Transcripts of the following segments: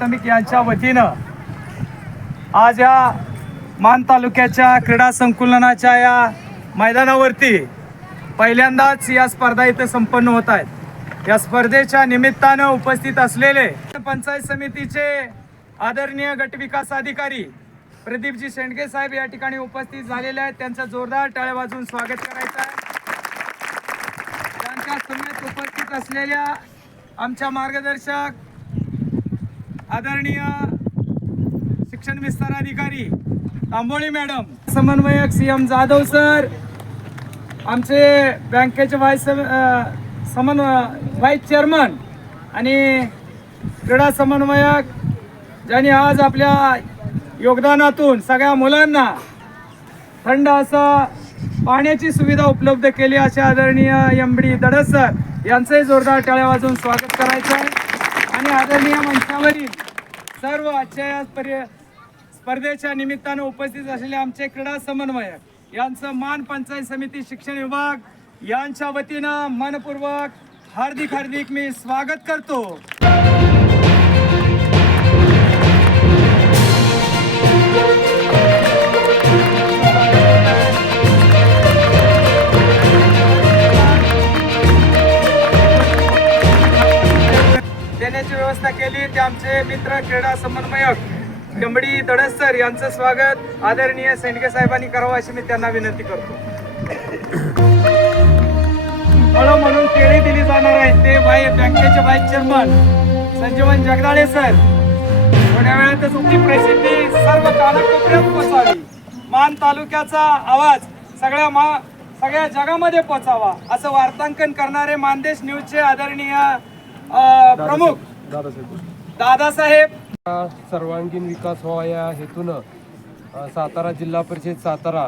प्राथमिक यांच्या वतीनं आज या मान तालुक्याच्या क्रीडा संकुलनाच्या या मैदानावरती पहिल्यांदाच या स्पर्धा इथं संपन्न होत आहेत. या स्पर्धेच्या निमित्तानं उपस्थित असलेले पंचायत समितीचे आदरणीय गटविकास अधिकारी प्रदीपजी शेंडगे साहेब या ठिकाणी उपस्थित झालेले आहेत. त्यांचं जोरदार टाळ्या वाजून स्वागत करायचं आहे. त्यांच्या समेत उपस्थित असलेल्या आमच्या मार्गदर्शक आदरणीय शिक्षण विस्तार अधिकारी तांबोळी मॅडम समन्वयक सी एम जाधव सर आमचे बँकेचे व्हाईस सम- समन्वय व्हाईस चेअरमन आणि क्रीडा समन्वयक ज्यांनी आज आपल्या योगदानातून सगळ्या मुलांना थंड असं पाण्याची सुविधा उपलब्ध केली असे आदरणीय एम डी दडस सर यांचंही जोरदार टाळ्या वाजवून स्वागत करायचं आहे. आणि आदरणीय मंचावरील सर्व आजच्या या स्पर्धे स्पर्धेच्या निमित्तानं उपस्थित असलेले आमचे क्रीडा समन्वयक यांचं मान पंचायत समिती शिक्षण विभाग यांच्या वतीनं मनपूर्वक हार्दिक हार्दिक मी स्वागत करतो. देण्याची व्यवस्था केली. ते आमचे मित्र क्रीडा समन्वयक डंबडी दडस सर यांचं स्वागत. आदरणीय सेंडके साहेबांनी करावं अशी मी त्यांना विनंती करतो. फळं म्हणून केळी दिली जाणार आहे ते वाई बँकेचे व्हाईस चेअरमन संजीवन जगदाळे सर. थोड्या वेळातच तुमची प्रसिद्धी सर्व कानाकोपऱ्यात पोचावी. मान तालुक्याचा आवाज सगळ्या मा सगळ्या जगामध्ये पोचावा असं वार्तांकन करणारे मानदेश न्यूजचे आदरणीय प्रमुख दादासाहेब. सर्वांगीण विकास व्हावा या हेतूनं सातारा जिल्हा परिषद सातारा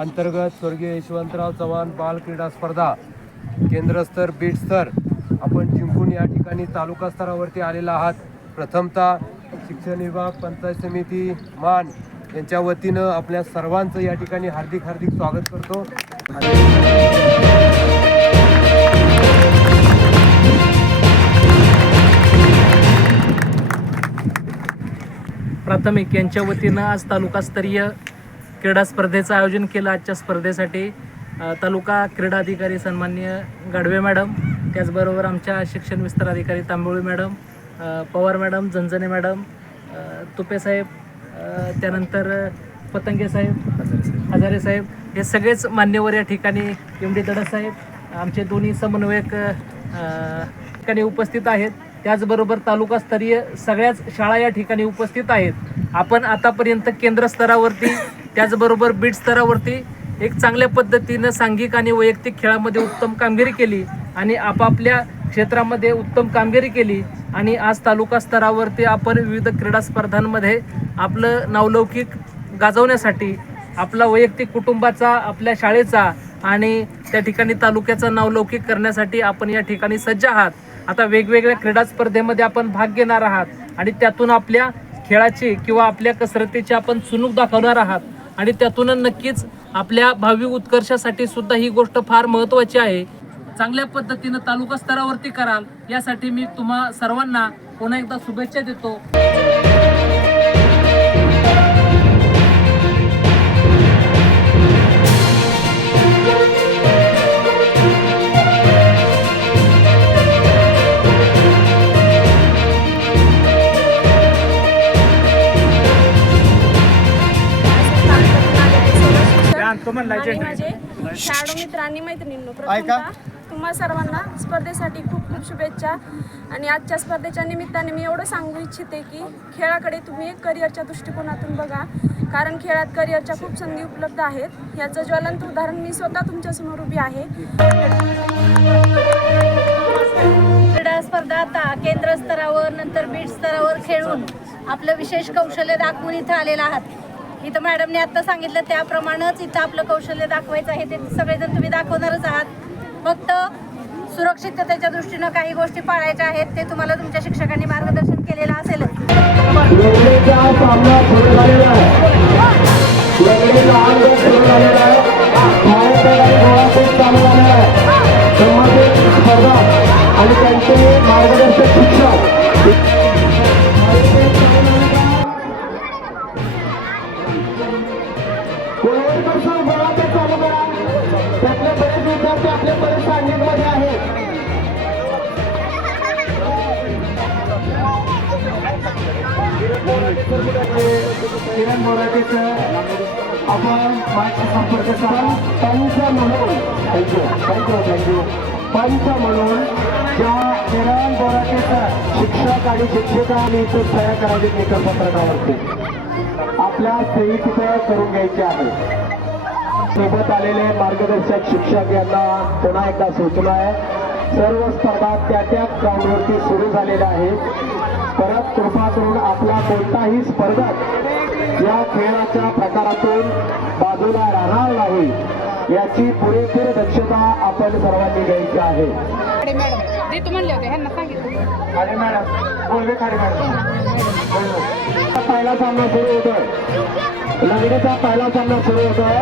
अंतर्गत स्वर्गीय यशवंतराव चव्हाण बाल क्रीडा स्पर्धा केंद्रस्तर बीट स्तर आपण जिंकून या ठिकाणी तालुका स्तरावरती आलेला आहात. प्रथमतः शिक्षण विभाग पंचायत समिती मान यांच्या वतीनं आपल्या सर्वांचं या ठिकाणी हार्दिक हार्दिक स्वागत करतो. प्राथमिक यांच्या वतीनं आज तालुकास्तरीय क्रीडा स्पर्धेचं आयोजन केलं आजच्या स्पर्धेसाठी. तालुका क्रीडा अधिकारी सन्मान्य गाडवे मॅडम त्याचबरोबर आमच्या शिक्षण विस्तार अधिकारी Tamboli madam Pawar madam Zanzane madam तुपेसाहेब Tupe साहेब त्यानंतर पतंगे साहेब हजारे साहेब हे सगळेच मान्यवर या ठिकाणी एम डी साहेब आमचे दोन्ही समन्वयक ठिकाणी उपस्थित आहेत. त्याचबरोबर तालुकास्तरीय सगळ्याच शाळा या ठिकाणी उपस्थित आहेत. आपण आतापर्यंत केंद्र स्तरावरती त्याचबरोबर बीट स्तरावरती एक चांगल्या पद्धतीनं सांघिक आणि वैयक्तिक खेळामध्ये उत्तम कामगिरी केली आणि आपापल्या क्षेत्रामध्ये उत्तम कामगिरी केली आणि आज तालुका स्तरावरती आपण विविध क्रीडा स्पर्धांमध्ये आपलं नावलौकिक गाजवण्यासाठी आपला वैयक्तिक कुटुंबाचा आपल्या शाळेचा आणि त्या ठिकाणी तालुक्याचा नावलौकिक करण्यासाठी आपण या ठिकाणी सज्ज आहात. आता वेगवेगळ्या क्रीडा स्पर्धेमध्ये आपण भाग घेणार आहात आणि त्यातून आपल्या खेळाची किंवा आपल्या कसरतीची आपण चुणूक दाखवणार आहात. आणि त्यातून नक्कीच आपल्या भावी उत्कर्षासाठी सुद्धा ही गोष्ट फार महत्त्वाची आहे. चांगल्या पद्धतीनं तालुका स्तरावरती कराल यासाठी मी तुम्हा सर्वांना पुन्हा एकदा शुभेच्छा देतो. आणि. माझे शाळू मित्रांनी मैत्रिणींनो प्रथमतः तुम्हा सर्वांना स्पर्धेसाठी खूप खूप शुभेच्छा. आणि आजच्या स्पर्धेच्या निमित्ताने मी एवढं सांगू इच्छिते की खेळाकडे तुम्ही एक करिअरच्या दृष्टिकोनातून बघा. कारण खेळात करिअरच्या खूप संधी उपलब्ध आहेत. याचं ज्वलंत उदाहरण मी स्वतः तुमच्यासमोर उभी आहे. क्रीडा स्पर्धा आता केंद्र स्तरावर नंतर बीट स्तरावर खेळून आपलं विशेष कौशल्य दाखवून इथं आलेलं आहात. इथं मॅडमने आत्ता सांगितलं त्याप्रमाणेच इथं आपलं कौशल्य दाखवायचं आहे ते सगळेजण तुम्ही दाखवणारच आहात. फक्त सुरक्षिततेच्या दृष्टीनं काही गोष्टी पाळायच्या आहेत ते तुम्हाला तुमच्या शिक्षकांनी मार्गदर्शन केलेलं असेल कोल्हापूरपासून गोळाफेक चालू करा. त्यातले बरेच विद्यार्थी आपल्या बरेच सांगलीमध्ये आहेत. किरण मोराटेचं आपण माझा संपर्क साधा पंच म्हणून थँक्यू थँक्यू थँक्यू पंच म्हणून ज्या किरण बोराटेचा शिक्षक आणि शिक्षिका आणि इथं सह्या करायचे निकटपत्रकावरती आपल्या सही तिथं करून घ्यायचे आहे? सोबत आलेले मार्गदर्शक शिक्षक यांना पुन्हा एकदा सूचना आहे. सर्व स्पर्धा त्या त्या ग्राउंडवरती सुरू झालेल्या आहेत. परत कृपा करून आपला कोणताही स्पर्धक या खेळाच्या प्रकारातून बाजूला राहणार नाही याची पुरेपूर दक्षता आपण सर्वांनी घ्यायची आहे. खाडे मॅडम. बोलवे खाडे मॅडम. पहिला सामना सुरू होतोय. लंगडीचा पहिला सामना सुरू होतोय.